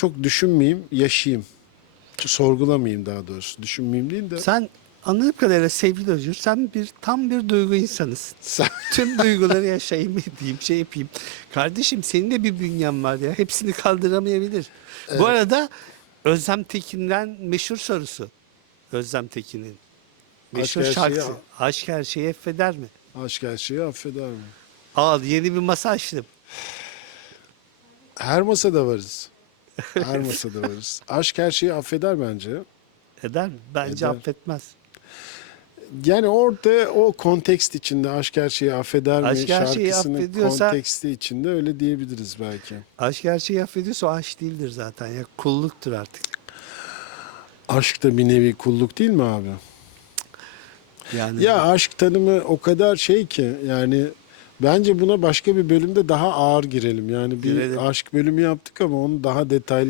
çok düşünmeyeyim, yaşayayım. Sorgulamayayım daha doğrusu. Düşünmeyeyim değil de. Sen anladığım kadarıyla sevgili Özgür sen bir tam bir duygu insanısın. Sen- Tüm duyguları yaşayayım diyeyim şey yapayım. Kardeşim senin de bir bünyen var ya. Hepsini kaldıramayabilir. Bu arada Özlem Tekin'den meşhur sorusu. Özlem Tekin'in. Meşhur şeyi- şarkısı. Aşk her şeyi affeder mi? Aşk her şeyi affeder mi? Al yeni bir masa açtım. Her masada varız. Her masada varız. Aşk her şeyi affeder bence. Eder mi? Bence Eder. affetmez. Yani orada o kontekst içinde aşk her şeyi affeder mi Aşk her şeyi şarkısının affediyorsa- konteksti içinde öyle diyebiliriz belki. Aşk her şeyi affediyorsa o aşk değildir zaten. Ya kulluktur artık. Aşk da bir nevi kulluk değil mi abi? Yani Ya aşk tanımı o kadar şey ki yani bence buna başka bir bölümde daha ağır girelim. Yani bir Girelim. aşk bölümü yaptık ama onu daha detaylı